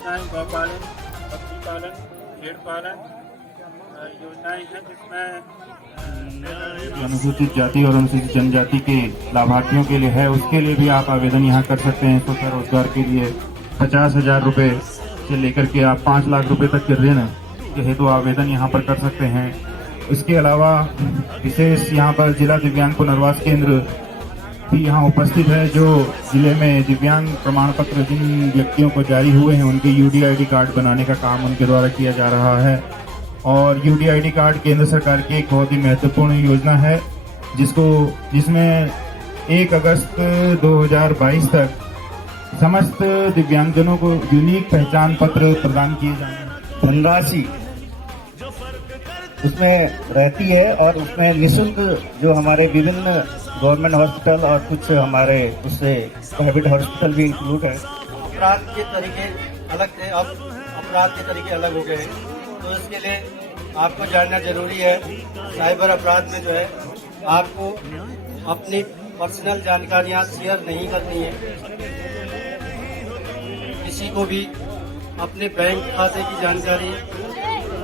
योजनाएं गौपालन, बकरी पालन, भेड़ पालन योजनाएं हैं जिसमें अनुसूचित जाति और अनुसूचित जनजाति के लाभार्थियों के लिए है। उसके लिए भी आप आवेदन यहाँ कर सकते हैं। स्वतः रोजगार के लिए 50,000 रुपये से लेकर के आप 5 लाख रुपए तक के ऋण के हेतु आवेदन यहाँ पर कर सकते हैं। इसके अलावा विशेष यहाँ पर जिला दिव्यांग पुनर्वास केंद्र भी यहाँ उपस्थित है, जो जिले में दिव्यांग प्रमाण पत्र जिन व्यक्तियों को जारी हुए हैं उनके UDID कार्ड बनाने का काम उनके द्वारा किया जा रहा है। और UDID कार्ड केंद्र सरकार की एक बहुत ही महत्वपूर्ण योजना है जिसमें 1 अगस्त 2022 तक समस्त दिव्यांगजनों को यूनिक पहचान पत्र प्रदान किए जाएंगे। धनराशि उसमें रहती है और उसमें निःशुल्क जो हमारे विभिन्न गवर्नमेंट हॉस्पिटल और कुछ हमारे उससे प्राइवेट हॉस्पिटल भी इंक्लूड है। अपराध के तरीके अलग थे, अब अपराध के तरीके अलग हो गए हैं, तो इसके लिए आपको जानना जरूरी है। साइबर अपराध में जो है आपको अपनी पर्सनल जानकारियां शेयर नहीं करनी है। किसी को भी अपने बैंक खाते की जानकारी,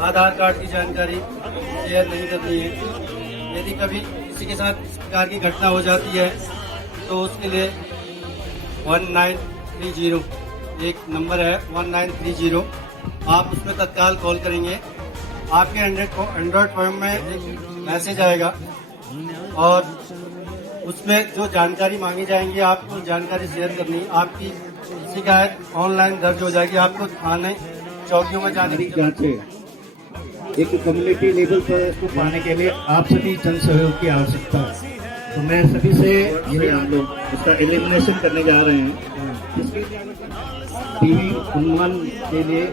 आधार कार्ड की जानकारी शेयर नहीं करनी है। यदि कभी किसी के साथ इस प्रकार की घटना हो जाती है तो उसके लिए 1930 एक नंबर है 1930, आप उसमें तत्काल कॉल करेंगे। आपके एंड्रॉयड फोन में एक मैसेज आएगा और उसमें जो जानकारी मांगी जाएंगी आपको जानकारी शेयर करनी। आपकी शिकायत ऑनलाइन दर्ज हो जाएगी। आपको थाने चौकियों में जाने की जांचें एक कम्युनिटी लेवल पर इसको पाने के लिए आप सभी जन सहयोग की आवश्यकता है। तो मैं सभी से यही हम लोग उसका एलिमिनेशन करने जा रहे हैं। इसके टीवी उन्मूलन के लिए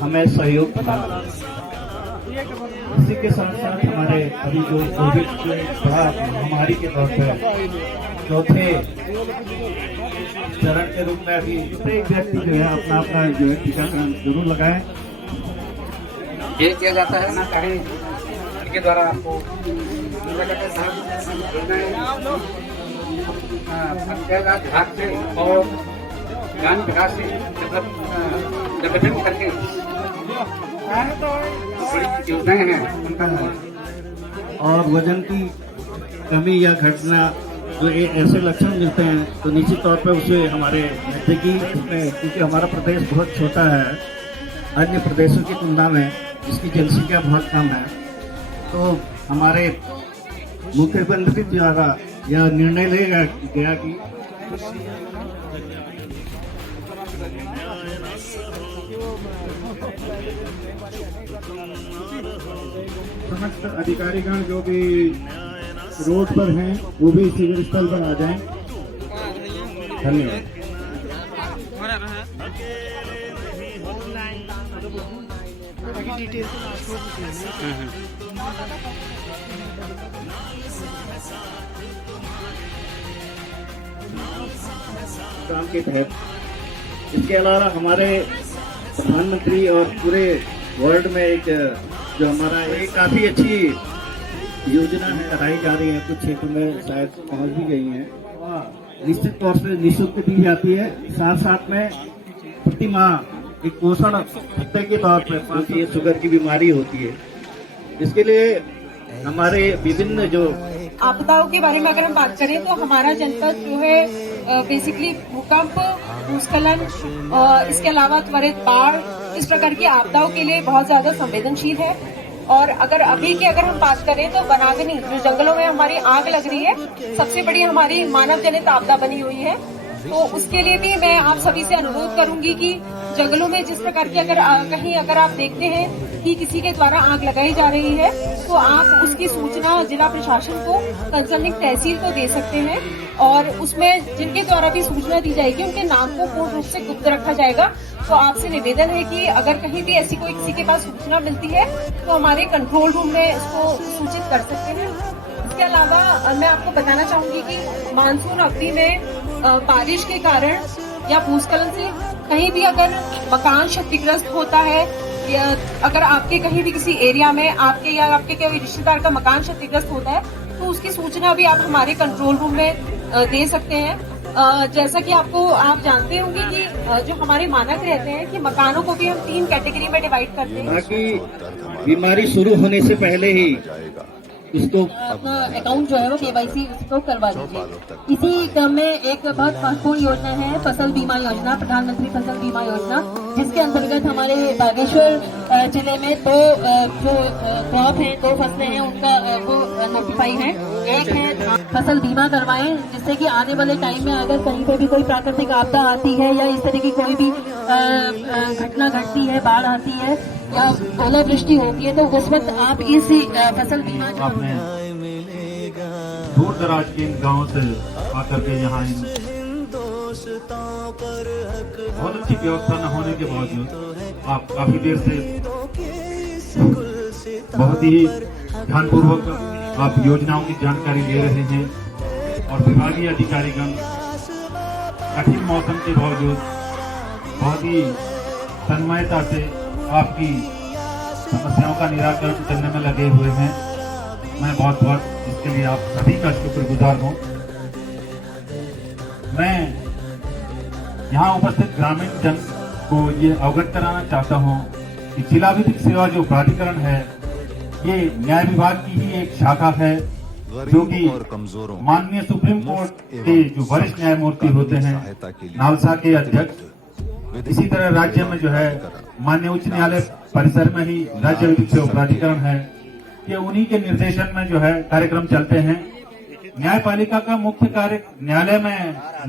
हमें सहयोग करना। इसी के साथ साथ हमारे अभी जो कोविड के बड़ा महामारी के दौर पर चौथे चरण के रूप में अभी प्रत्येक व्यक्ति जो है अपना अपना जो है टीकाकरण जरूर लगाए। ये किया जाता है ना, कहीं के द्वारा आपको पंचायत घाट से और ग्राम विकास से गठन करके योजनाएं हैं उनका। और वजन की कमी या घटना जो ऐसे लक्षण मिलते हैं तो निश्चित तौर पर उसे हमारे नजदीकी में, क्योंकि हमारा प्रदेश बहुत छोटा है अन्य प्रदेशों की तुलना में, इसकी जनसंख्या बहुत कम है, तो हमारे मुख्यमंत्री द्वारा यह निर्णय लिया गया कि समस्त अधिकारीगण जो भी रोड पर हैं वो भी शिविर स्थल पर आ जाएं। धन्यवाद। काम के तहत इसके अलावा हमारे प्रधानमंत्री और पूरे वर्ल्ड में एक जो हमारा एक काफी अच्छी योजना है कराई जा रही है, कुछ क्षेत्रों में शायद पहुंच भी गई है। निश्चित तौर से निःशुल्क दी जाती है। साथ साथ में प्रति माह एक पोषण भत्ते के तौर पर, क्योंकि ये शुगर की बीमारी होती है, इसके लिए हमारे विभिन्न जो आपदाओं के बारे में अगर हम बात करें तो हमारा जनपद जो है बेसिकली भूकंप, भूस्खलन, इसके अलावा त्वरित बाढ़, इस प्रकार की आपदाओं के लिए बहुत ज्यादा संवेदनशील है। और अगर हम बात करें तो वनाग्नि, जो जंगलों में हमारी आग लग रही है, सबसे बड़ी हमारी मानव जनित आपदा बनी हुई है। तो उसके लिए भी मैं आप सभी से अनुरोध करूंगी कि जंगलों में जिस प्रकार की अगर आप देखते हैं कि किसी के द्वारा आग लगाई जा रही है तो आप उसकी सूचना जिला प्रशासन को, कंसर्निंग तहसील को दे सकते हैं और उसमें जिनके द्वारा भी सूचना दी जाएगी उनके नाम को पूर्ण रूप से गुप्त रखा जाएगा। तो आपसे निवेदन है कि अगर कहीं भी ऐसी कोई किसी के पास सूचना मिलती है तो हमारे कंट्रोल रूम में इसको सूचित कर सकते हैं। इसके अलावा मैं आपको बताना चाहूंगी कि मानसून अवधि में बारिश के कारण या भूस्खलन से कहीं भी अगर मकान क्षतिग्रस्त होता है या अगर आपके कहीं भी किसी एरिया में आपके कोई रिश्तेदार का मकान क्षतिग्रस्त होता है तो उसकी सूचना भी आप हमारे कंट्रोल रूम में दे सकते हैं। जैसा कि आप जानते होंगे कि जो हमारे मानक रहते हैं कि मकानों को भी हम 3 कैटेगरी में डिवाइड करते हैं। ताकि बीमारी शुरू होने से पहले ही इसको अपना अकाउंट जो है वो KYC उसको करवा लीजिए। इसी क्रम में एक बहुत महत्वपूर्ण योजना है फसल बीमा योजना, प्रधानमंत्री फसल बीमा योजना, जिसके अंतर्गत हमारे बागेश्वर जिले में 2 जो क्रॉप हैं, 2 फसलें हैं, उनका वो नोटिफाई है। एक है फसल बीमा करवाएं, जिससे कि आने वाले टाइम में अगर कहीं पे भी कोई प्राकृतिक आपदा आती है या इस तरह की कोई भी घटना घटती है, बाढ़ आती है या ओलावृष्टि होती है, तो उस वक्त आप इस फसल बीमा जो आपने दूर दराज के इन गाँव से आकर के यहाँ बहुत अच्छी व्यवस्था न होने के बावजूद आप काफी देर से बहुत ही ध्यानपूर्वक आप योजनाओं की जानकारी ले रहे हैं और विभागीय अधिकारीगण कठिन मौसम के बावजूद बहुत ही तन्मयता से आपकी समस्याओं का निराकरण करने में लगे हुए हैं। मैं बहुत बहुत इसके लिए आप सभी का शुक्रगुजार हूँ। मैं यहाँ उपस्थित ग्रामीण जन को ये अवगत कराना चाहता हूँ कि जिला विधिक सेवा जो प्राधिकरण है, ये न्याय विभाग की ही एक शाखा है, जो कि माननीय सुप्रीम कोर्ट के जो वरिष्ठ न्यायमूर्ति होते हैं, नालसा के अध्यक्ष, इसी तरह राज्य में जो है माननीय उच्च न्यायालय परिसर में ही राज्य विधिक सेवा प्राधिकरण है, कि उन्हीं के निर्देशन में जो है कार्यक्रम चलते हैं। न्यायपालिका का मुख्य कार्य न्यायालय में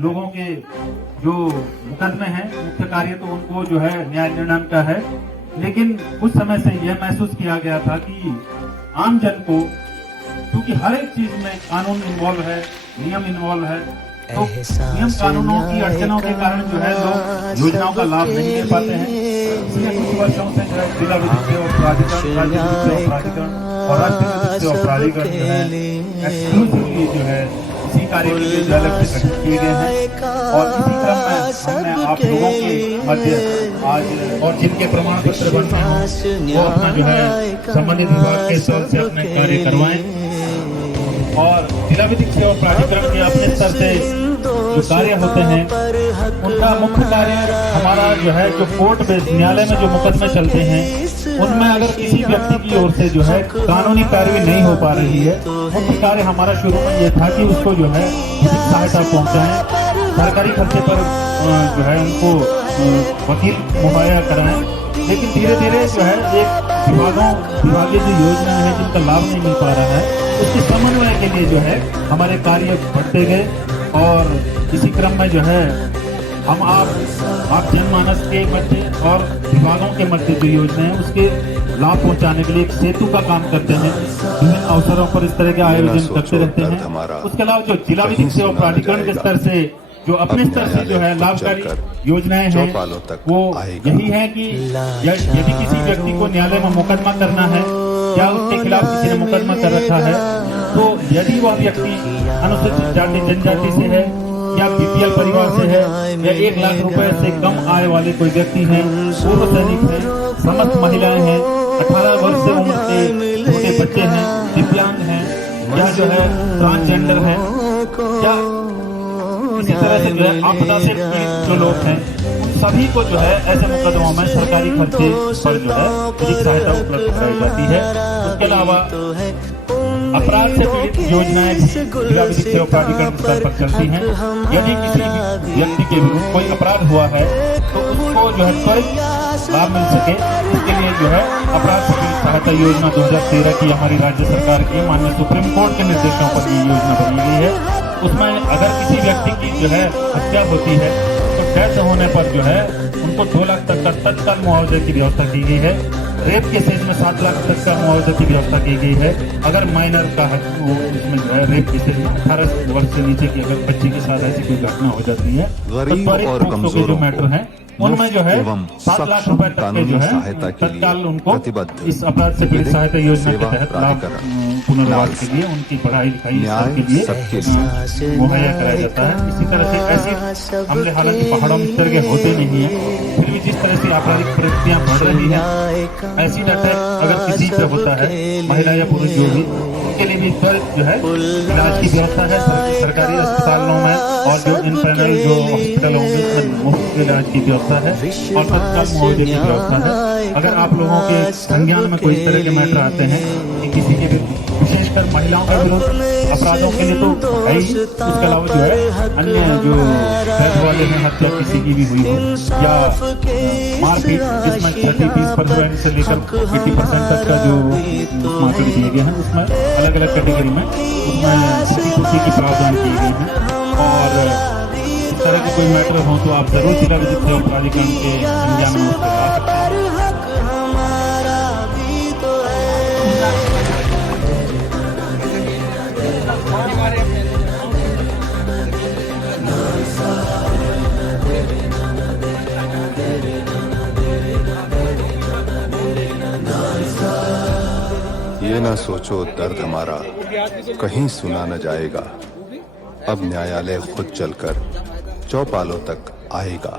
लोगों के जो मुकदमे हैं, मुख्य कार्य तो उनको जो है न्याय निर्णय का है, लेकिन कुछ समय से यह महसूस किया गया था कि आम जन को, क्योंकि हर एक चीज में कानून इन्वॉल्व है, नियम इन्वॉल्व है, तो नियम कानूनों की अड़चनों के कारण जो है लोग योजनाओं का लाभ नहीं ले पाते हैं। इसलिए कुछ वर्षों से जो है जिला विधिक सेवा प्राधिकरण, राज्य विधिक सेवा प्राधिकरण और राष्ट्रीय विधिक सेवा प्राधिकरण जो है एक्सक्लूसिवली जो है इसी कार्य के लिए जो अलग से गठित किए गए हैं। और इसी क्रम में हमने आप लोगों के मध्य आज और जिनके प्रमाण पत्र बनते हैं वो अपना जो है संबंधित विभाग के स्तर से अपने कार्य करवाएं। और जिला विधिक सेवा प्राधिकरण के अपने स्तर से जो कार्य होते हैं, उनका मुख्य कार्य हमारा जो है जो कोर्ट बेस्ड न्यायालय में जो मुकदमे चलते हैं, उनमें अगर किसी व्यक्ति की ओर से जो है कानूनी पैरवी नहीं हो पा रही है, मुख्य कार्य हमारा शुरू में ये था कि उसको जो है विधिक सहायता पहुंचाएं, सरकारी खर्चे पर जो है उनको वकील मुहैया कराएं। लेकिन धीरे धीरे जो है एक विभागीय जो योजना है जिनका लाभ नहीं मिल पा रहा है, उसके समन्वय के लिए जो है हमारे कार्य बढ़ते गए। और इसी क्रम में जो है हम आप जनमानस के मध्य और विभागों के मध्य जो योजना है उसके लाभ पहुंचाने के लिए एक सेतु का काम करते हैं। विभिन्न अवसरों पर इस तरह के आयोजन करते रहते हैं। उसके अलावा जो जिला विधिक सेवा प्राधिकरण के स्तर से जो अपने स्तर से जो है लाभकारी योजनाएं हैं, वो यही है कि यदि किसी व्यक्ति को न्यायालय में मुकदमा करना है या उसके खिलाफ किसी ने मुकदमा कर रखा है, तो यदि वह व्यक्ति अनुसूचित जाति जनजाति से है या BPL परिवार से है या 1 लाख रुपए से कम आय वाले कोई व्यक्ति हैं, पूर्व सैनिक हैं, समस्त महिलाएं हैं, 18 वर्ष से उम्र के छोटे बच्चे हैं, दिव्यांग हैं या जो है ट्रांसजेंडर है या इसी तरह से जो है आपदा से पीड़ित जो लोग हैं, उन सभी को जो है ऐसे मुकदमों में सरकारी खर्चे पर जो है विधिक सहायता उपलब्ध कराई जाती है। उसके अलावा अपराध से पीड़ित योजनाएं जिला विधिक सेवा प्राधिकरण स्तर पर चलती हैं। यदि किसी व्यक्ति के विरुद्ध कोई अपराध हुआ है तो उसको जो है त्वरित लाभ मिल सके, इसके लिए जो है अपराध से पीड़ित सहायता योजना 2013 की हमारी राज्य सरकार की माननीय सुप्रीम कोर्ट के निर्देशों पर ये योजना बनी गई है। उसमें अगर किसी व्यक्ति की जो है हत्या होती है तो डेथ होने पर जो है उनको 2 लाख तक का तत्काल मुआवजे की व्यवस्था की गई है। रेप केसेज में 7 लाख तक का मुआवजे की व्यवस्था की गई है। अगर माइनर का वो इसमें जो है रेप केसेज में 18 वर्ष से नीचे की अगर बच्चे के साथ ऐसी कोई घटना हो जाती है तो त्वरित पोक्सो के जो मैटर है उनमें जो है 7 लाख रुपए तक के जो है तत्काल उनको इस अपराध से पीड़ित सहायता योजना के तहत लाभ पुनर्वास के लिए उनकी पढ़ाई लिखाई के लिए मुहैया कराया जाता है। इसी तरह से ऐसे हमले हालांकि पहाड़ों में इस तरह के होते नहीं है, फिर भी जिस तरह से आपराधिक प्रवृत्तियां बढ़ रही है, एसिड अटैक अगर किसी पे होता है, महिला या पुरुष जो भी, उनके लिए भी त्वरित जो है इलाज की व्यवस्था है। सरकारी अस्पतालों में और जो इन पैनल जो हॉस्पिटल होंगे उसमें मुफ्त इलाज की व्यवस्था है और तत्काल मुआवजे की व्यवस्था है। अगर आप लोगों के संज्ञान में कोई इस तरह के मैटर आते हैं कि किसी के विशेषकर महिलाओं के विरुद्ध अपराधों के लिए तो है ही, इसके अलावा जो है अन्य जो डेथ वाले में हत्या किसी की भी हुई हो या मारपीट जिसमें 30-20% से लेकर 80% तक का जो मार्केट दिए गए हैं उसमें अलग अलग कैटेगरी में उसमें खुशी की प्रावधान किए गए हैं। और इस तरह के कोई मैटर हो तो आप जरूर जिला विद्युत सेवा प्राधिकरण के संज्ञान में उसको ला सकते हैं। ये ना सोचो दर्द हमारा कहीं सुना न जाएगा, अब न्यायालय खुद चलकर चौपालों तक आएगा।